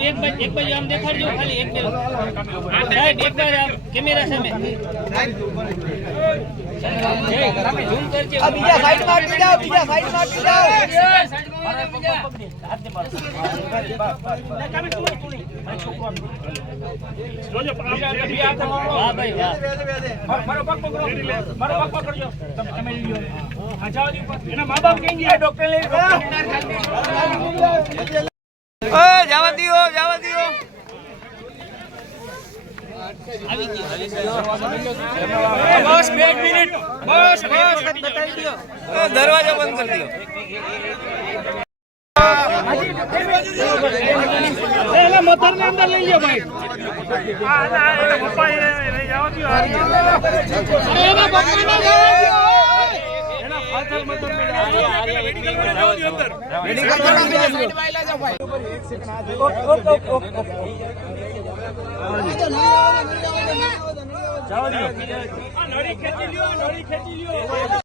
એક બાજુ એક બાજુ આમ દેખાડજો ખાલી એક બાજુ સાહેબ એક આમ કેમેરા સામે બીજા સાઈડમાં હટી જાઓ બીજા સાઈડમાં હટી જાઓ વાહ ભાઈ વાહ જવા બસ બે મિનિટ બસ બસ દરવાજો બંધ કરી દો મતર ને અંદર લઈ લો ભાઈ મેડિકલ જાઓ